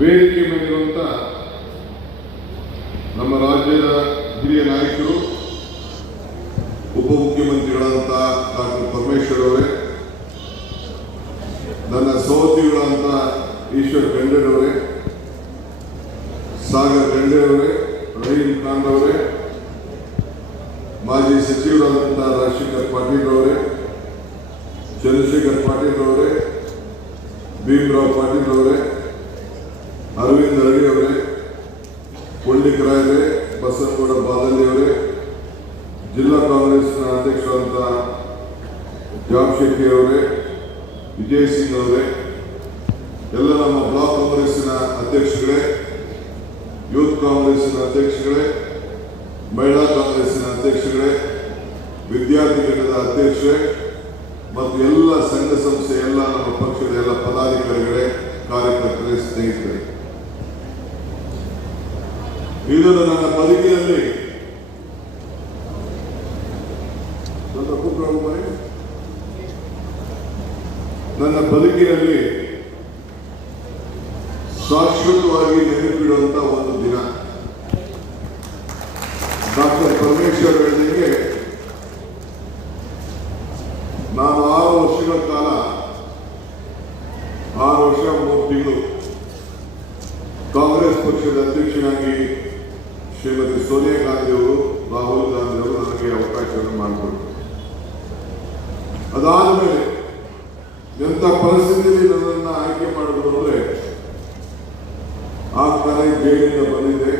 ವೇದಿಕೆ ಮೇಲಿರುವಂಥ ನಮ್ಮ ರಾಜ್ಯದ ಹಿರಿಯ ನಾಯಕರು, ಉಪಮುಖ್ಯಮಂತ್ರಿಗಳಂತ ಡಾಕ್ಟರ್ ಪರಮೇಶ್ವರ್ ಅವರೇ, ನನ್ನ ಸಹೋದ್ಯೋಗಿಗಳಂತ ಈಶ್ವರ್ ಖಂಡ್ರೆ ಅವರೇ, ಸಾಗರ್ ಖಂಡ್ರೆ ಅವರೇ, ರಹೀಂ ಖಾನ್ ಅವರೇ, ಮಾಜಿ ಸಚಿವರಾದಂಥ ರಾಜಶೇಖರ್ ಪಾಟೀಲ್ ಅವರೇ, ಚಂದ್ರಶೇಖರ್ ಪಾಟೀಲ್ ಅವರೇ, ಭೀಮರಾವ್ ಪಾಟೀಲ್ ಅವರೇ, ಅರವಿಂದ್ ಅರಳಿ ಅವರೇ, ಪುಂಡಿಕರಾಯರೇ, ಬಸನಗೌಡ ಬಾದಲಿ ಅವರೇ, ಜಿಲ್ಲಾ ಕಾಂಗ್ರೆಸ್ನ ಅಧ್ಯಕ್ಷರಾದಂಥ ಜಾಬ್ ಶೆಟ್ಟಿ ಅವರೇ, ವಿಜಯ್ ಸಿಂಗ್ ಅವರೇ, ಎಲ್ಲ ನಮ್ಮ ಬ್ಲಾಕ್ ಕಾಂಗ್ರೆಸ್ಸಿನ ಅಧ್ಯಕ್ಷಗಳೇ, ಯೂತ್ ಕಾಂಗ್ರೆಸ್ಸಿನ ಅಧ್ಯಕ್ಷಗಳೇ, ಮಹಿಳಾ ಕಾಂಗ್ರೆಸ್ಸಿನ ಅಧ್ಯಕ್ಷಗಳೇ, ವಿದ್ಯಾರ್ಥಿ ಘಟಕದ ಅಧ್ಯಕ್ಷರೇ ಮತ್ತು ಎಲ್ಲ ಸಂಘ ಸಂಸ್ಥೆ, ಎಲ್ಲ ನಮ್ಮ ಪಕ್ಷದ ಎಲ್ಲ ಪದಾಧಿಕಾರಿಗಳೇ, ಕಾರ್ಯಕರ್ತರೇ, ಸ್ನೇಹಿತರೆ, ಇದು ನನ್ನ ಬದುಕಿನಲ್ಲಿ ಶಾಶ್ವತವಾಗಿ ನೆನಪಿಡುವಂತ ಒಂದು ದಿನ. ಡಾಕ್ಟರ್ ಪರಮೇಶ್ವರ್ ಹೇಳಿದಂಗೆ ನಾನು 6 ವರ್ಷಗಳ ಕಾಲ 6 ವರ್ಷ 3 ತಿಂಗಳು ಕಾಂಗ್ರೆಸ್ ಪಕ್ಷದ ಅಧ್ಯಕ್ಷನಾಗಿ ಶ್ರೀಮತಿ ಸೋನಿಯಾ ಗಾಂಧಿ ಅವರು, ರಾಹುಲ್ ಗಾಂಧಿ ಅವರು ನನಗೆ ಅವಕಾಶವನ್ನು ಮಾಡಿಕೊಟ್ಟರು. ಅದಾದ ಮೇಲೆ ಎಂಥ ಪರಿಸ್ಥಿತಿಯಲ್ಲಿ ನನ್ನನ್ನು ಆಯ್ಕೆ ಮಾಡಿದ್ರು ಅಂದರೆ, ಆಗ್ತಾನೆ ಜೈಲಿಂದ ಬಂದಿದ್ದೆ,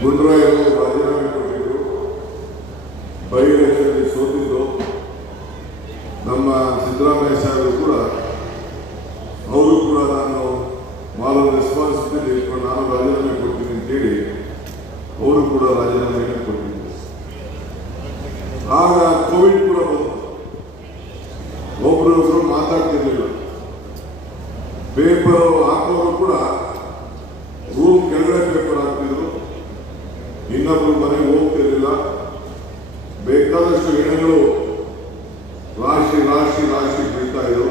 ಗುಂಡ್ರಾಯರು ರಾಜೀನಾಮೆ ಕೊಟ್ಟಿದ್ರು, ಬೈ ಎಲೆಕ್ಷನ್ನಲ್ಲಿ ಸೋತಿದ್ದು, ನಮ್ಮ ಸಿದ್ದರಾಮಯ್ಯ ಸಾಹೇಬರು ಕೂಡ ಅವರು ಕೂಡ ನಾನು ಮಾಡೋ ರೆಸ್ಪಾನ್ಸಿಬಿಲಿಟಿ ಇಟ್ಕೊಂಡು ನಾನು ರಾಜೀನಾಮೆ ಕೊಡ್ತೀನಿ ಅಂತೇಳಿ ಅವರು ಕೂಡ ರಾಜೀನಾಮೆ ಕೊಟ್ಟಿದ್ದರು. ಆಗ ಕೋವಿಡ್ ಕೂಡ ಬಂತು, ಒಬ್ಬರೊಬ್ಬರು ಮಾತಾಡ್ತಿರ್ಲಿಲ್ಲ, ಪೇಪರ್ ಹಾಕೋರು ಕೂಡ ರೂಮ್ ಕೆಳಗಡೆ ಪೇಪರ್ ಹಾಕ್ತಿದ್ರು, ಇನ್ನೊಬ್ರು ಮನೆಗೆ ಹೋಗ್ತಿರ್ಲಿಲ್ಲ, ಬೇಕಾದಷ್ಟು ಹೆಣಗಳು ರಾಶಿ ರಾಶಿ ರಾಶಿ ಬೀಳ್ತಾ ಇದ್ರು.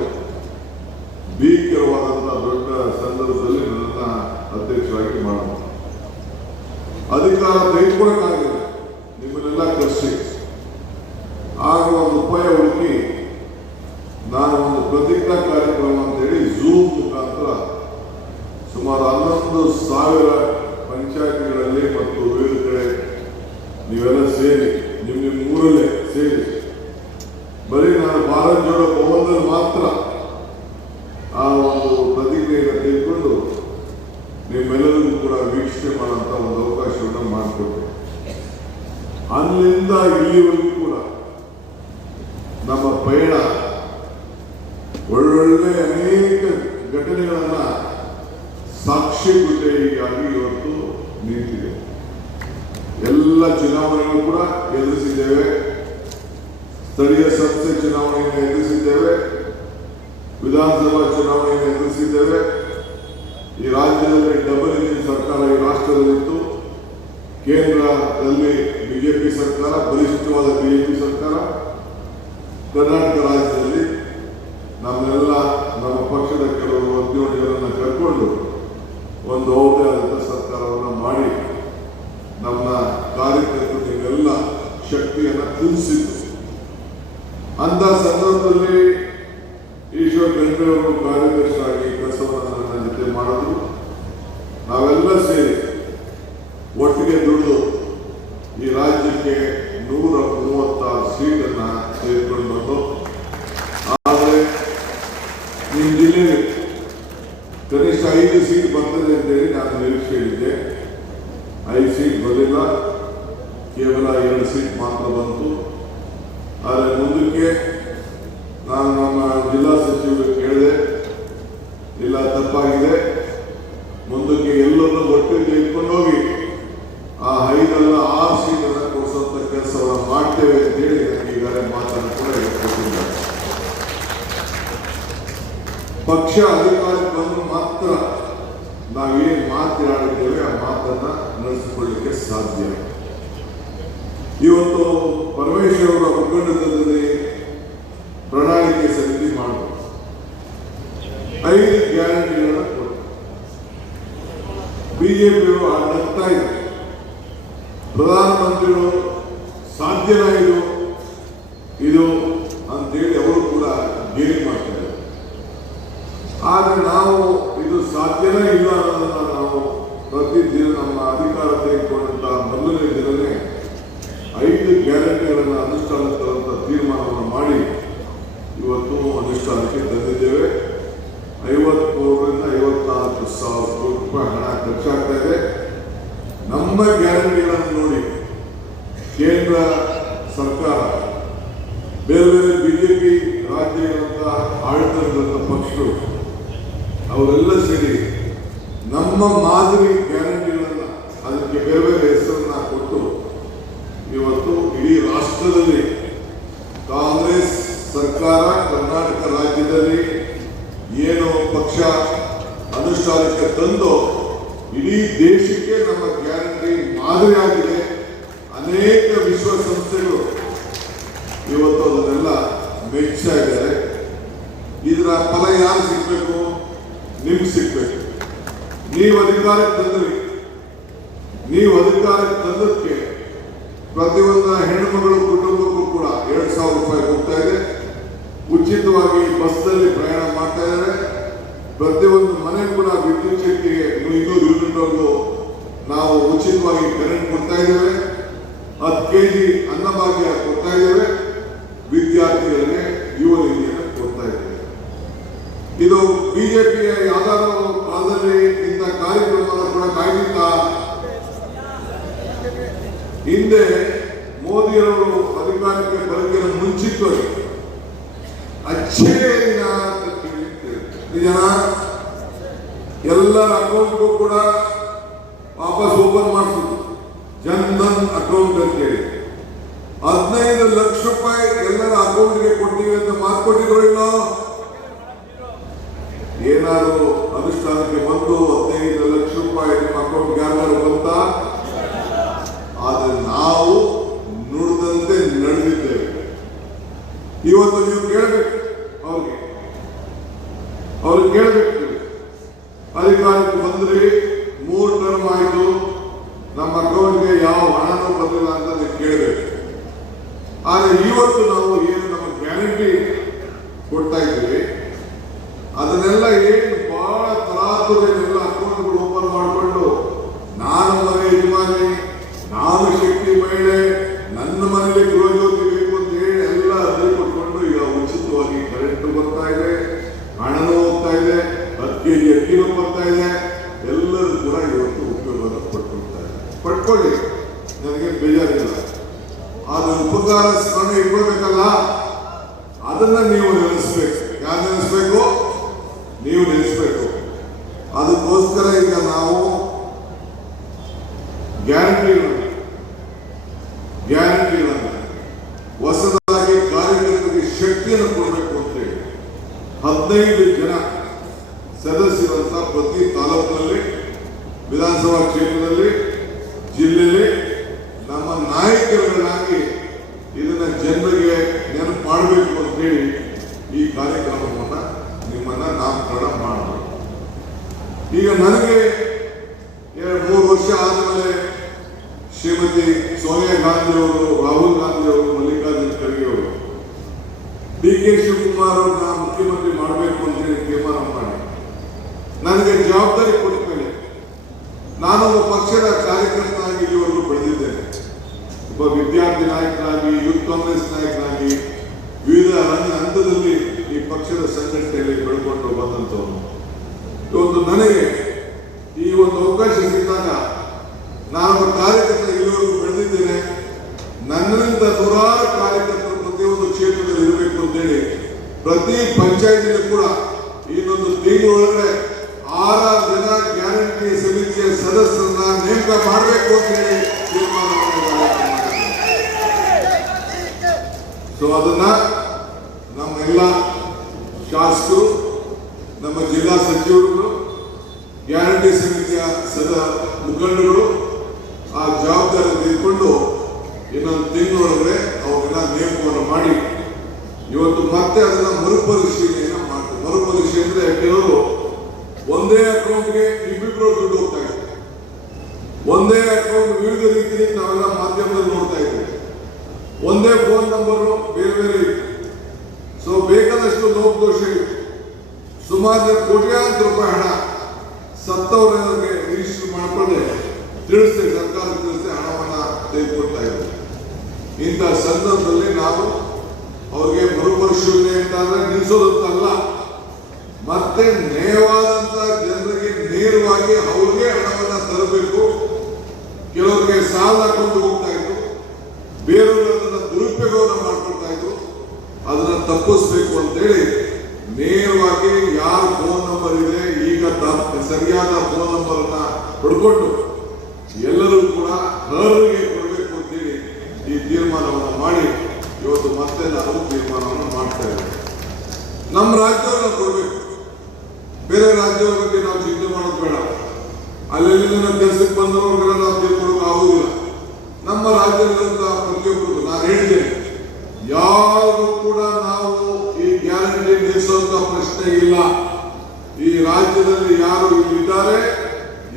ಭೀಕರವಾದಂತಹ ದೊಡ್ಡ ಸಂದರ್ಭದಲ್ಲಿ ನನ್ನ ಅಧ್ಯಕ್ಷರಾಗಿ ಮಾಡೋಣ, ಅಧಿಕಾರ ತೆಗೆದುಕೊಳ್ಳಕ್ಕಾಗಿಲ್ಲ, ನಿಮ್ಮನ್ನೆಲ್ಲ ಕರೆಸಿ. ಆಗ ಒಂದು ಉಪಾಯ ಹುಡುಕಿ ನಾನು ಒಂದು ಪ್ರತಿಜ್ಞಾ ಕಾರ್ಯಕ್ರಮ ಅಂತೇಳಿ ಝೂಮ್ ಮುಖಾಂತರ ಸುಮಾರು 11,000 ಪಂಚಾಯತಿಗಳಲ್ಲಿ ಮತ್ತು ವಿವಿಧ ಕಡೆ ನೀವೆಲ್ಲ ಸೇರಿ ನಿಮ್ಮ ಊರಲ್ಲೇ ಸೇರಿ ಬರೀ ನಾನು ಭಾರತ್ ಜೋಡೋ ಭವನದಲ್ಲಿ ಮಾತ್ರ ಆ ಒಂದು ಪ್ರತಿಜ್ಞೆಯನ್ನು ತೆಗೆದುಕೊಂಡು ನಿಮ್ಮೆಲ್ಲರಿಗೂ ಕೂಡ ವೀಕ್ಷಣೆ ಮಾಡುವಂತ ಒಂದು ಅವಕಾಶವನ್ನು ಮಾಡಿಕೊಟ್ಟೆ. ಅಲ್ಲಿಂದ ಇಲ್ಲಿವರೆಗೂ ಕೂಡ ನಮ್ಮ ಪಯಣ ಒಳ್ಳೊಳ್ಳೆ ಅನೇಕ ಘಟನೆಗಳನ್ನ ಸಾಕ್ಷಿಗುಡ್ಡೆಯಾಗಿ ಇವತ್ತು ನಿಂತಿದೆ. ಎಲ್ಲ ಚುನಾವಣೆಗಳು ಕೂಡ ಎದುರಿಸಿದ್ದೇವೆ, ಸ್ಥಳೀಯ ಸಂಸ್ಥೆ ಚುನಾವಣೆಯನ್ನು ಎದುರಿಸಿದ್ದೇವೆ, ವಿಧಾನಸಭಾ ಚುನಾವಣೆಯನ್ನು ಎದುರಿಸಿದ್ದೇವೆ. ಈ ರಾಜ್ಯದಲ್ಲಿ ಡಬಲ್ ಇಂಜಿನ್ ಸರ್ಕಾರ ಈ ರಾಷ್ಟ್ರದಲ್ಲಿತ್ತು. ಕೇಂದ್ರದಲ್ಲಿ ಬಿಜೆಪಿ ಸರ್ಕಾರ, ಬಲಿಷ್ಠವಾದ ಬಿಜೆಪಿ ಸರ್ಕಾರ, ಕರ್ನಾಟಕ ರಾಜ್ಯದಲ್ಲಿ ನಮ್ಮೆಲ್ಲ ನಮ್ಮ ಪಕ್ಷದ ಕೆಲವರು ಉದ್ಯೋಗಿಗಳನ್ನು ಕರ್ಕೊಂಡು ಒಂದು ಅವ್ರದೇ ಸರ್ಕಾರವನ್ನು ಮಾಡಿ ನಮ್ಮ ಕಾರ್ಯಕರ್ತರಿಗೆಲ್ಲ ಶಕ್ತಿಯನ್ನು ತುಂಬಿಸಿತ್ತು. ಅಂತ ಸಂದರ್ಭದಲ್ಲಿ ಈಶ್ವರ್ ಖಂಡ್ರೆ ಅವರು ಕಾರ್ಯದರ್ಶಿಯಾಗಿ ಕೆಲಸವನ್ನು ನನ್ನ ಜೊತೆ ಮಾಡಿದ್ರು. ನಾವೆಲ್ಲ ಸೇರಿ ಒಟ್ಟಿಗೆ ದುಡಿದು ಈ ರಾಜ್ಯಕ್ಕೆ 136 ಸೀಟನ್ನು ತೆಗೆದುಕೊಂಡು ಬಂದು, ಆದರೆ ನಿಮ್ಮ ಜಿಲ್ಲೆಗೆ ಕನಿಷ್ಠ 5 ಸೀಟ್ ಬರ್ತದೆ ಅಂತೇಳಿ ನಾನು ನಿರೀಕ್ಷೆ ಇದ್ದೆ. 5 ಸೀಟ್ ಬರಲಿಲ್ಲ, ಕೇವಲ 2 ಸೀಟ್ ಮಾತ್ರ ಬಂತು. ಆದರೆ ಮುಂದಕ್ಕೆ ನಾನು ನಮ್ಮ ಜಿಲ್ಲಾ ಸಚಿವರು ಕೇಳಿದೆ, ಇಲ್ಲ ತಪ್ಪಾಗಿದೆ, ಮುಂದಕ್ಕೆ ಎಲ್ಲರನ್ನೂ ಒಟ್ಟಿಗೆ ತೆಗೆದುಕೊಂಡೋಗಿ ಆ 5 ಸೀಟನ್ನು ಕೊಡಿಸುವಂತ ಕೆಲಸವನ್ನು ಮಾಡ್ತೇವೆ ಅಂತೇಳಿ ನನಗೆ ಈಗಾಗಲೇ ಮಾತನ್ನು ಕೂಡ ಕೊಟ್ಟಿದ್ದಾರೆ. ಪಕ್ಷ ಅಧಿಕಾರಕ್ಕೆ ಬಂದು ಮಾತ್ರ ನಾವೇನು ಮಾತನಾಡಿದ್ದೇವೆ ಆ ಮಾತನ್ನ ನಡೆಸಿಕೊಳ್ಳಲಿಕ್ಕೆ ಸಾಧ್ಯ. ಇವತ್ತು ಪರಮೇಶ್ವರ್ ಅವರ ಮುಖಂಡತ್ವದಲ್ಲಿ ಪ್ರಣಾಳಿಕೆ ಸಮಿತಿ ಮಾಡಬೇಕು. 5 ಗ್ಯಾರಂಟಿಗಳನ್ನ ಕೊಟ್ಟು ಬಿಜೆಪಿಯವರು ನಗ್ತಾ ಇದ್ದಾರೆ. ಪ್ರಧಾನಮಂತ್ರಿಗಳು ಸಾಧ್ಯನಾ ಇದು ಅಂತೇಳಿ ಅವರು ಕೂಡ ಗೇಲಿ ಮಾಡ್ತಾ ಇದ್ದಾರೆ. ಆದರೆ ನಾವು ಇದು ಸಾಧ್ಯನಾ ಇಲ್ಲ ಅನ್ನೋದನ್ನ ನಾವು ಪ್ರತಿದಿನ ನಮ್ಮ ಅಧಿಕಾರ ತೆಗೆದುಕೊಂಡಂತ ಮೊದಲನೇ ದಿನವೇ 5 ಗ್ಯಾರಂಟಿಗಳನ್ನು ಅನುಷ್ಠಾನ ತರುವಂತ ತೀರ್ಮಾನವನ್ನು ಮಾಡಿ ಇವತ್ತು ಅನುಷ್ಠಾನಕ್ಕೆ ತಂದಿದ್ದೇವೆ. 53ರಿಂದ 54 ಸಾವಿರ ಕೋಟಿ ರೂಪಾಯಿ ಹಣ ಖರ್ಚಾಗ್ತಾ ಇದೆ. ನಮ್ಮ ಗ್ಯಾರಂಟಿಗಳನ್ನು ನೋಡಿ ಕೇಂದ್ರ ಸರ್ಕಾರ, ಬೇರೆ ಬೇರೆ ಬಿಜೆಪಿ ರಾಜ್ಯಗಳಂತ ಆಡಳಿತದಂತ ಪಕ್ಷಗಳು ಅವರೆಲ್ಲ ಸೇರಿ ನಮ್ಮ ಮಾದರಿ ಗ್ಯಾರಂಟಿಗಳನ್ನ ಅದಕ್ಕೆ ಬೇರೆ ಬೇರೆ ಹೆಸರನ್ನ ಕೊಟ್ಟು ಇವತ್ತು ಇಡೀ ರಾಷ್ಟ್ರದಲ್ಲಿ ಕಾಂಗ್ರೆಸ್ ಸರ್ಕಾರ ಕರ್ನಾಟಕ ರಾಜ್ಯದಲ್ಲಿ ಏನು ಪಕ್ಷ ಅನುಷ್ಠಾನಕ್ಕೆ ತಂದು ಇಡೀ ದೇಶಕ್ಕೆ ನಮ್ಮ ಗ್ಯಾರಂಟಿ ಮಾದರಿಯಾಗಿದೆ. ಅನೇಕ ವಿಶ್ವಸಂಸ್ಥೆಗಳು ಇವತ್ತು ಅದನ್ನೆಲ್ಲ ಮೆಚ್ಚಾ ಇದ್ದಾರೆ. ಇದರ ಫಲ ಯಾರು ಸಿಗ್ಬೇಕು? ನಿಮ್ಗೆ ಸಿಗ್ಬೇಕು. ನೀವು ಅಧಿಕಾರಕ್ಕೆ ತಂದಕ್ಕೆ ಪ್ರತಿಯೊಂದು ಹೆಣ್ಣುಮಗಳು ಕುಟುಂಬಕ್ಕೂ ಕೂಡ 2,000 ರೂಪಾಯಿ ಹೋಗ್ತಾ ಇದೆ. ಉಚಿತವಾಗಿ ಬಸ್ನಲ್ಲಿ ಪ್ರಯಾಣ ಮಾಡ್ತಾ ಇದ್ದಾರೆ. ಪ್ರತಿಯೊಂದು ಮನೆ ಕೂಡ ವಿದ್ಯುತ್ ಶಕ್ತಿಗೆ 200 ಯೂನಿಟ್ವರೆಗೂ ನಾವು ಉಚಿತವಾಗಿ ಕರೆಂಟ್ ಕೊಡ್ತಾ ಇದ್ದೇವೆ. 10 kg ಅನ್ನಭಾಗ್ಯ ಕೊಡ್ತಾ ಇದ್ದೇವೆ. ವಿದ್ಯಾರ್ಥಿಗಳಿಗೆ ಯುವ ನಿಧಿಯನ್ನು ಕೊಡ್ತಾ ಇದ್ದೇವೆ. ಇದು ಬಿಜೆಪಿಯ ಯಾವ್ದಾದ್ರು ಕಾಲದಲ್ಲಿ ಇಂಥ ಕಾರ್ಯಕ್ರಮ ಕೂಡ ಕಾಯ್ದಿತ್ತ? ಹಿಂದೆ ಮೋದಿಯವರು ಅಧಿಕಾರಕ್ಕೆ ಬರೋದಕ್ಕೆ ಮುಂಚಿತವಾಗಿ ಅಚ್ಚೇ ದಿನ ನಿಜನ ಎಲ್ಲರ ಅಕೌಂಟ್ಗೂ ಕೂಡ ವಾಪಸ್ ಓಪನ್ ಮಾಡಿಸಿದ್ರು. ಜನ್ಧನ್ ಅಕೌಂಟ್ ಅಂತೇಳಿ 15 ಲಕ್ಷ ರೂಪಾಯಿ ಎಲ್ಲರ ಅಕೌಂಟ್ಗೆ ಕೊಡ್ತೀವಿ ಅಂತ ಮಾರ್ಕೊಟ್ಟಿದ್ರು. ಇನ್ನು ಏನಾದ್ರು ಅನುಷ್ಠಾನಕ್ಕೆ ಬಂದು 15 ಲಕ್ಷ ರೂಪಾಯಿ ನಿಮ್ಮ ಅಕೌಂಟ್ಗೆ ಯಾರು ಬಂತ? ಆದರೆ ನಾವು ನುಡಿದಂತೆ ನಡೆದಿದ್ದೇವೆ. ಇವತ್ತು ನೀವು ಕೇಳಬೇಕು, ಅವ್ರಿಗೆ ಕೇಳಬೇಕು. ಅಧಿಕಾರಕ್ಕೆ ಬಂದ್ರಿ, 3 ಟರ್ಮ್ ಆಯ್ತು, ನಮ್ಮ ಅಕೌಂಟ್ಗೆ ಯಾವ ಹಣನೂ ಬಂದಿಲ್ಲ ಅಂತ ನೀವು ಕೇಳಬೇಕು. ಆದರೆ ಇವತ್ತು ನಾವು ಏನು ನಮ್ಮ ಗ್ಯಾರಂಟಿ ಕೊಡ್ತಾ ಇದ್ದೀವಿ ಅದನ್ನೆಲ್ಲ ಏನು ಬಹಳ ತರಾತುರಿನೆಲ್ಲ ಅಕೌಂಟ್ಗಳು ಓಪನ್ ಮಾಡಿಕೊಂಡು ನಾನು ಮನೆ ಯಜಮಾನಿ, ನಾನು ಶಕ್ತಿ ಮಹಿಳೆ, ನನ್ನ ಮನೆಯಲ್ಲಿ ಗೃಹಜ್ಯೋತಿ ಬೇಕು ಅಂತ ಹೇಳಿ ಎಲ್ಲ ಅರ್ಜಿ ಕೊಟ್ಕೊಂಡು ಈಗ ಉಚಿತವಾಗಿ ಕರೆಂಟ್ ಬರ್ತಾ ಇದೆ, ಹಣನೂ ಹೋಗ್ತಾ ಇದೆ, 10 kg ಅಕ್ಕಿನೂ ಬರ್ತಾ ಇದೆ. ಎಲ್ಲರೂ ಕೂಡ ಇವತ್ತು ಉಪಯೋಗವನ್ನು ಪಡ್ಕೊಳ್ತಾರೆ. ಪಡ್ಕೊಳ್ಳಿ, ನನಗೆ ಬೇಜಾರಿಲ್ಲ. ಆದ್ರೆ ಉಪಕಾರ ಸ್ಮರಣೆ ಇಟ್ಕೋಬೇಕಲ್ಲ, ಅದನ್ನ ನೀವು ನೆನೆಸ್ಬೇಕು. ಯಾರು ನೆನೆಸ್ಬೇಕು? ನೀವು ನೆನೆಸ್ಬೇಕು. ಅದಕ್ಕೋಸ್ಕರ ಈಗ ನಾವು ಗ್ಯಾರಂಟಿಗಳನ್ನು ಹೊಸದಾಗಿ ಕಾರ್ಯಕರ್ತರಿಗೆ ಶಕ್ತಿಯನ್ನು ಕೊಡಬೇಕು ಅಂತೇಳಿ 15 ಜನ ಸದಸ್ಯರಂತ ಪ್ರತಿ ತಾಲೂಕಿನಲ್ಲಿ, ವಿಧಾನಸಭಾ ಕ್ಷೇತ್ರದಲ್ಲಿ, ಜಿಲ್ಲೆಯಲ್ಲಿ ನಮ್ಮ ನಾಯಕರುಗಳಾಗಿ ಇದನ್ನ ಜನರಿಗೆ ನೆನಪು ಮಾಡಬೇಕು ಅಂತೇಳಿ ಈ ಕಾರ್ಯಕ್ರಮವನ್ನು ನಿಮ್ಮನ್ನ ನಾಮಕರಣ ಮಾಡಬೇಕು. ಈಗ ನನಗೆ 3 ವರ್ಷ ಆದಮೇಲೆ ಶ್ರೀಮತಿ ಸೋನಿಯಾ ಗಾಂಧಿ ಅವರು, ರಾಹುಲ್ ಗಾಂಧಿ ಅವರು, ಮಲ್ಲಿಕಾರ್ಜುನ ಖರ್ಗೆ ಅವರು DK ಶಿವಕುಮಾರ್ ಅವ್ರನ್ನ ಮುಖ್ಯಮಂತ್ರಿ ಮಾಡಬೇಕು ಅಂತ ಹೇಳಿ ತೀರ್ಮಾನ ಮಾಡಿ ನನಗೆ ಜವಾಬ್ದಾರಿ ಕೊಟ್ಟ ಮೇಲೆ ನಾನೊಬ್ಬ ಪಕ್ಷದ ಕಾರ್ಯಕರ್ತನಾಗಿ ಇಲ್ಲಿವರೆಗೂ ಬೆಳೆದಿದ್ದೇನೆ. ಒಬ್ಬ ವಿದ್ಯಾರ್ಥಿ ನಾಯಕನಾಗಿ, ಯೂತ್ ಕಾಂಗ್ರೆಸ್ ನಾಯಕನಾಗಿ ವಿವಿಧ ಹಂತದಲ್ಲಿ ಈ ಪಕ್ಷದ ಸಂಘಟನೆಯಲ್ಲಿ ಬೆಳ್ಕೊಂಡು ಬಂದಂಥವ್ರು. ಇವತ್ತು ನನಗೆ ಈ ಒಂದು ಅವಕಾಶ ಸಿಕ್ಕಾಗ ನಾನೊಬ್ಬ ಕಾರ್ಯಕರ್ತ ಇಲ್ಲಿವರೆಗೂ ಬೆಳೆದಿದ್ದೇನೆ. ನನ್ನಿಂದ ನೂರಾರು ಕಾರ್ಯಕರ್ತರು ಪ್ರತಿಯೊಂದು ಕ್ಷೇತ್ರದಲ್ಲಿ ಇರಬೇಕು ಅಂತೇಳಿ ಪ್ರತಿ ಪಂಚಾಯತಿಗೂ ಕೂಡ ಇನ್ನೊಂದು ತಿಂಗಳೊಳಗಡೆ 6 ಜನ ಗ್ಯಾರಂಟಿ ಸಮಿತಿಯ ಸದಸ್ಯರನ್ನ ನೇಮಕ ಮಾಡಬೇಕು ಅಂತ ಹೇಳಿ ತೀರ್ಮಾನ ಮಾಡಿದ್ದಾರೆ. ಸೊ ಅದನ್ನ ನಮ್ಮೆಲ್ಲ ಶಾಸಕರು, ನಮ್ಮ ಜಿಲ್ಲಾ ಸಚಿವರುಗಳು, ಗ್ಯಾರಂಟಿ ಸಮಿತಿಯ ಮುಖಂಡರು ಆ ಜವಾಬ್ದಾರಿ ತೆಗೆದುಕೊಂಡು ಇನ್ನೊಂದು ತಿಂಗಳೊಳಗಡೆ ಅವರೆಲ್ಲ ನೇಮಕವನ್ನು ಮಾಡಿ ಇವತ್ತು ಮತ್ತೆ ಅದನ್ನ ಮರುಪರಿಶೀಲನೆಯನ್ನು ಮಾಡ್ತಾರೆ. ಮರುಪರಿಶೀಲನೆ ಕೆಲವರು ಒಂದೇ ಅಕೌಂಟ್ಗೆ ಇಬ್ಬಿಬ್ರು ದುಡ್ಡು ಹೋಗ್ತಾ ಇದೆ. ಒಂದೇ ಅಕೌಂಟ್ ವಿವಿಧ ರೀತಿಯಲ್ಲಿ ನಾವೆಲ್ಲ ಮಾಧ್ಯಮದಲ್ಲಿ ನೋಡ್ತಾ ಇದ್ದೀವಿ. ಒಂದೇ ಫೋನ್ ನಂಬರು ಬೇರೆ ಬೇರೆ ಇತ್ತು. ಸೊ ಬೇಕಾದಷ್ಟು ಲೋಪದೋಷ ಇತ್ತು. ಸುಮಾರು ಕೋಟ್ಯಾಂತರ ರೂಪಾಯಿ ಹಣ ಸತ್ತವರಿಗೆ ರಿಜಿಸ್ಟರ್ ಮಾಡಿಕೊಂಡೆ ತಿಳಿಸಿ ಸರ್ಕಾರ ತಿಳಿಸಿ ಹಣವನ್ನು ತೆಗೆದುಕೊಳ್ತಾ ಇದ್ದಾರೆ. ಇಂಥ ಸಂದರ್ಭದಲ್ಲಿ ನಾವು ಅವ್ರಿಗೆ ಮರುಪರಿಶೀಲನೆ ಅಂತಂದ್ರೆ ನಿಲ್ಲಿಸೋದಂತಲ್ಲ, ಮತ್ತೆ ನೇರವಾದಂತ ಜನರಿಗೆ ನೇರವಾಗಿ ಅವ್ರಿಗೆ ಹಣವನ್ನು ತರಬೇಕು. ಕೆಲವರಿಗೆ ಸಾಲ ಹಾಕೊಂಡು ಹೋಗ್ತಾ ಇದ್ರು, ಬೇರೆಯವರು ಅದನ್ನ ದುರುಪಯೋಗವನ್ನು ಮಾಡ್ಕೊಳ್ತಾ ಇದ್ರು. ಅದನ್ನ ತಪ್ಪಿಸ್ಬೇಕು ಅಂತೇಳಿ ನೇರವಾಗಿ ಯಾರ ಫೋನ್ ನಂಬರ್ ಇದೆ ಈಗ ಸರಿಯಾದ ಫೋನ್ ನಂಬರ್ ಅನ್ನ ಪಡ್ಕೊಂಡು ಎಲ್ಲರೂ ಕೂಡ ಅರ್ಹರಿಗೆ ಕೊಡಬೇಕು ಅಂತೇಳಿ ಈ ತೀರ್ಮಾನವನ್ನು ಮಾಡಿ ಇವತ್ತು ಮತ್ತೆ ನಾವು ತೀರ್ಮಾನವನ್ನು ಮಾಡ್ತಾ ಇದ್ದೇವೆ. ನಮ್ಮ ರಾಜ್ಯವನ್ನು ಕೊಡಬೇಕು, ಬೇರೆ ರಾಜ್ಯದ ಬಗ್ಗೆ ನಾವು ಚಿಂತೆ ಮಾಡೋದು ಬೇಡ. ಅಲ್ಲೆಲ್ಲಿಂದ ಕೆಲಸಕ್ಕೆ ಬಂದವರಿಗೆಲ್ಲ ನಾವು ತಿಳ್ಕೊಳ್ಳೋಕೆ ಆಗುದಿಲ್ಲ. ನಮ್ಮ ರಾಜ್ಯದಲ್ಲಿರುವಂತ ಪ್ರತಿಯೊಬ್ಬರು ನಾನು ಹೇಳಿದ್ದೇನೆ, ಯಾರು ಕೂಡ ನಾವು ಈ ಗ್ಯಾರಂಟಿ ನಿಲ್ಲಿಸುವಂತ ಪ್ರಶ್ನೆ ಇಲ್ಲ. ಈ ರಾಜ್ಯದಲ್ಲಿ ಯಾರು ಇಲ್ಲಿದ್ದಾರೆ,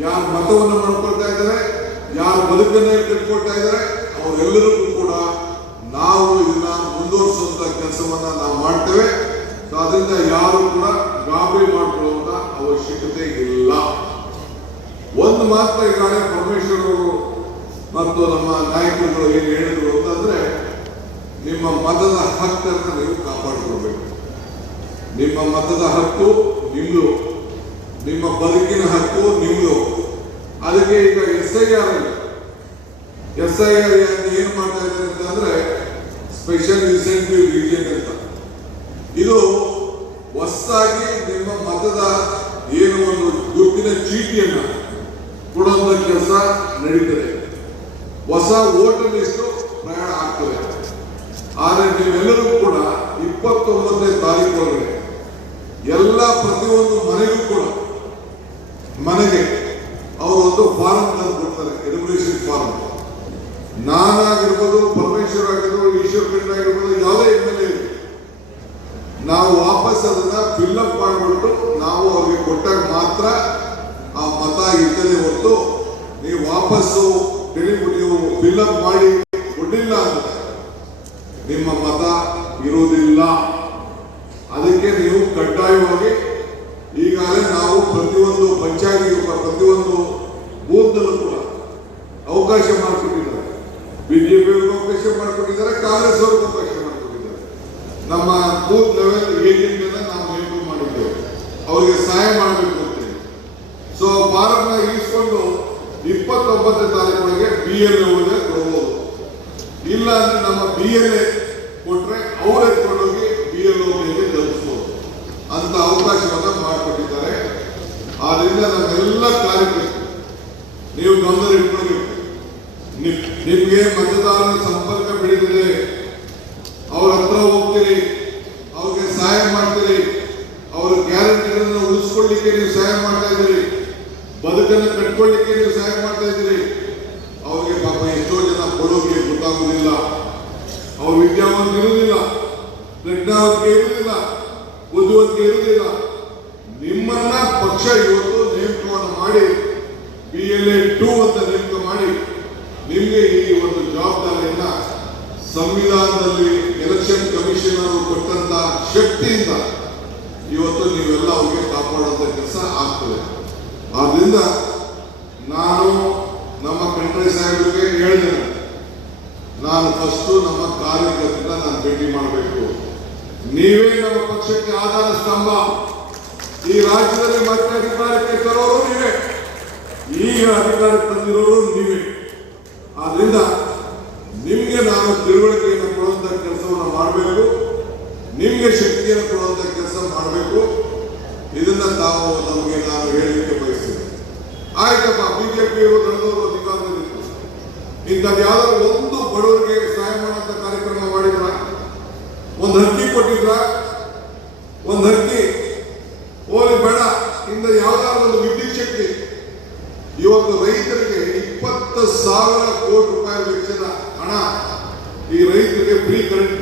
ಯಾರು ಮತವನ್ನು ಮಾಡ್ಕೊಳ್ತಾ ಇದ್ದಾರೆ, ಯಾರು ಬದುಕನ್ನೇ ಕಟ್ಕೊಳ್ತಾ ಇದ್ದಾರೆ, ಅವರೆಲ್ಲರಿಗೂ ಕೂಡ ನಾವು ಇದನ್ನ ಮುಂದುವರಿಸುವಂತ ಕೆಲಸವನ್ನ ನಾವು ಮಾಡ್ತೇವೆ. ಅದರಿಂದ ಯಾರು ಕೂಡ ಗಾಬರಿ ಮಾಡಿಕೊಳ್ಳುವಂತ ಅವಶ್ಯಕತೆ ಇಲ್ಲ. ಒಂದು ಮಾತ್ರ ಈಗಾಗಲೇ ಪರಮೇಶ್ವರ್ ಅವರು ಮತ್ತು ನಮ್ಮ ನಾಯಕರುಗಳು ಏನು ಹೇಳಿದ್ರು ಅಂತಂದ್ರೆ, ನಿಮ್ಮ ಮತದ ಹಕ್ಕನ್ನು ನೀವು ಕಾಪಾಡಿಕೊಳ್ಬೇಕು. ನಿಮ್ಮ ಮತದ ಹಕ್ಕು ನಿಮ್ದು, ನಿಮ್ಮ ಬದುಕಿನ ಹಕ್ಕು ನಿಮ್ದು. ಅದಕ್ಕೆ ಈಗ SIR ಏನ್ ಮಾಡ್ತಾ ಇದ್ದಾರೆ ಅಂತಂದ್ರೆ ಸ್ಪೆಷಲ್ ಇನ್ಸೆಂಟಿವ್ ರೀಜನ್ ಅಂತ. ಇದು ಹೊಸದಾಗಿ ನಿಮ್ಮ ಮತದ ಏನು ಒಂದು ಗುರುತಿನ ಚೀಟಿಯನ್ನ ಕೊಡುವಂತ ಕೆಲಸ ನಡೀತದೆ. ಹೊಸ ವೋಟರ್ ಲಿಸ್ಟ್ ಪ್ರಯಾಣ ಆಗ್ತದೆ. ಆದರೆ ನೀವೆಲ್ಲರೂ ಕೂಡ 29ನೇ ತಾರೀಕು ಎಲ್ಲ ಪ್ರತಿಯೊಂದು ಮನೆಗೂ ಕೂಡ ಮನೆಗೆ ಅವರು ಒಂದು ಫಾರಂ ತಂದು ಕೊಡ್ತಾರೆ, ಎಲಿಮಿನೇಷನ್ ಫಾರಂ. ನಾನಾಗಿರ್ಬೋದು, ಪರಮೇಶ್ವರ್ ಆಗಿರ್ಬೋದು, ಈಶ್ವರ್ ಖಂಡ್ರೆ ಆಗಿರ್ಬೋದು, ಯಾವುದೇ MLA ನಾವು ವಾಪಸ್ ಅದನ್ನ ಫಿಲ್ಅಪ್ ಮಾಡಿಬಿಟ್ಟು ನಾವು ಅವ್ರಿಗೆ ಕೊಟ್ಟಾಗ ಮಾತ್ರ ಆ ಮತ ಇರ್ತದೆ ಹೊರತು ನೀವು ವಾಪಸ್ಸು ನೀವು ಫಿಲ್ಅಪ್ ಮಾಡಿ ಕೊಟ್ಟಿಲ್ಲ ಅಂದ್ರೆ ನಿಮ್ಮ ಮತ ಇರುವುದಿಲ್ಲ. ಅದಕ್ಕೆ ನೀವು ಕಡ್ಡಾಯವಾಗಿ ಈಗಾಗಲೇ ನಾವು ಪ್ರತಿಯೊಂದು ಪಂಚಾಯತಿ ಪ್ರತಿಯೊಂದು ಬೂತ್ನಲ್ಲೂ ಕೂಡ ಅವಕಾಶ ಮಾಡಿಕೊಟ್ಟಿದ್ದಾರೆ. BJP ಅವಕಾಶ ಮಾಡಿಕೊಟ್ಟಿದ್ದಾರೆ, ಕಾಂಗ್ರೆಸ್ ಅವ್ರಿಗೆ ಅವಕಾಶ ಮಾಡಿಕೊಟ್ಟಿದ್ದಾರೆ. ನಮ್ಮ ಬೂತ್ ಲೆವೆಲ್ ಏಜೆಂಟ್ ನಾವು ನೇಮಕ ಮಾಡಿದ್ದೇವೆ, ಅವರಿಗೆ ಸಹಾಯ ಮಾಡಬೇಕು ಅಂತೇಳಿ. ಸೊ ಫಾರಮ್ನ ಇರಿಸಿಕೊಂಡು 29ನೇ ತಾರೀಕಿಗೆ BLA ಕೊಡಬಹುದು. ಇಲ್ಲ ಅಂದ್ರೆ ನಮ್ಮ BLA ಕೊಟ್ರೆ ಅವರೇ ಕೊಂಡೋಗಿ BLOಗೆ ತಲುಪಿಸಬಹುದು ಅಂತ ಅವಕಾಶವನ್ನ ಮಾಡಿಕೊಟ್ಟಿದ್ದಾರೆ. ಆದ್ರಿಂದ ನಮ್ಮೆಲ್ಲ ಕಾರ್ಯಕರ್ತರು ನೀವು ಗಮನ ಇಟ್ಕೊಳ್ಬೇಕು. ನಿಮ್ಗೆ ಮತದಾರರ ಸಂಪರ್ಕ ಬೆಳೆದಿದೆ, ಅವ್ರ ಹತ್ರ ಹೋಗ್ತೀರಿ, ಅವ್ರಿಗೆ ಸಹಾಯ ಮಾಡ್ತೀರಿ, ಅವರ ಗ್ಯಾರಂಟಿಗಳನ್ನು ಉಳಿಸ್ಕೊಳ್ಳಿಕ್ಕೆ ನೀವು ಸಹಾಯ ಮಾಡ್ತಾ ಇದ್ದೀರಿ, ಬದುಕನ್ನು ಕಟ್ಕೊಳ್ಳಿಕ್ಕೆ ನೀವು ಸಹಾಯ ಮಾಡ್ತಾ ಇದ್ದೀರಿ. ಅವ್ರಿಗೆ ಪಾಪ ಎಷ್ಟೋ ಜನ ಕೊಡೋಕೆ ಗೊತ್ತಾಗುವುದಿಲ್ಲ, ಅವ್ರ ವಿದ್ಯಾವಂತ ಇರುವುದಿಲ್ಲ, ಪ್ರಜ್ಞಾವಂತಿಕೆ ಇರುವುದಿಲ್ಲ, ಬುದ್ಧಿವಂತಿಕೆ ಇರುವುದಿಲ್ಲ. ನಿಮ್ಮನ್ನ ಪಕ್ಷ ಇವತ್ತು ನೇಮಕವನ್ನು ಮಾಡಿ BLA 2 ಅಂತ ನೇಮಕ ಮಾಡಿ ನಿಮಗೆ ಈ ಒಂದು ಜವಾಬ್ದಾರಿಯನ್ನ ಸಂವಿಧಾನದಲ್ಲಿ ಎಲೆಕ್ಷನ್ ಕಮಿಷನ್ ಅವರು ಕೊಟ್ಟಂತ ಶಕ್ತಿಯಿಂದ ಇವತ್ತು ನೀವೆಲ್ಲ ಅವ್ರಿಗೆ ಕಾಪಾಡುವಂತ ಕೆಲಸ ಆಗ್ತದೆ. ಆದ್ರಿಂದ ನಾನು ನಮ್ಮ ಖಂಡ್ರೆ ಸಾಹೇಬರಿಗೆ ಹೇಳಿದ್ದೇನೆ, ನಾನು ಫಸ್ಟ್ ನಮ್ಮ ಕಾರ್ಯಕರ್ತರನ್ನ ನಾನು ಭೇಟಿ ಮಾಡಬೇಕು. ನೀವೇ ನಮ್ಮ ಪಕ್ಷಕ್ಕೆ ಆಧಾರ ಸ್ತಂಭ. ಈ ರಾಜ್ಯದಲ್ಲಿ ಮತ್ತೆ ಅಧಿಕಾರಕ್ಕೆ ತರೋರು ನೀವೇ, ಈಗ ಅಧಿಕಾರಕ್ಕೆ ತಂದಿರೋರು ನೀವೇ. ಆದ್ರಿಂದ ನಿಮ್ಗೆ ನಾನು ತಿಳುವಳಿಕೆಯನ್ನು ಕೊಡುವಂತ ಕೆಲಸವನ್ನು ಮಾಡಬೇಕು, ನಿಮ್ಗೆ ಶಕ್ತಿಯನ್ನು ಕೊಡುವಂತ ಕೆಲಸ ಮಾಡಬೇಕು. ಇದನ್ನ ತಾವು ನಮಗೆ ನಾನು ಹೇಳಲಿಕ್ಕೆ ಬಯಸ್ತೇನೆ. ಆಯ್ತಪ್ಪ, BJP ನಡೆದವರು ಅಧಿಕಾರದಲ್ಲಿತ್ತು, ಇಂಥದ್ದು ಯಾವ್ದಾದ್ರು ಒಂದು ಬಡವರಿಗೆ ಸಹಾಯ ಮಾಡುವಂತ ಕಾರ್ಯಕ್ರಮ ಮಾಡಿದ್ರ? ಒಂದು ಹಕ್ಕಿ ಕೊಟ್ಟಿದ್ರ? ಒಂದು ಹಕ್ಕಿ ಓಲಿ ಬೇಡ, ಇಂದ ಯಾವ್ದಾದ್ರು ಒಂದು ವಿದ್ಯುತ್ ಶಕ್ತಿ. ಇವತ್ತು ರೈತರಿಗೆ 20,000 ಕೋಟಿ ರೂಪಾಯಿ ವೆಚ್ಚದ ಹಣ ಈ ರೈತರಿಗೆ ಫ್ರೀ ಕರೆಂಟ್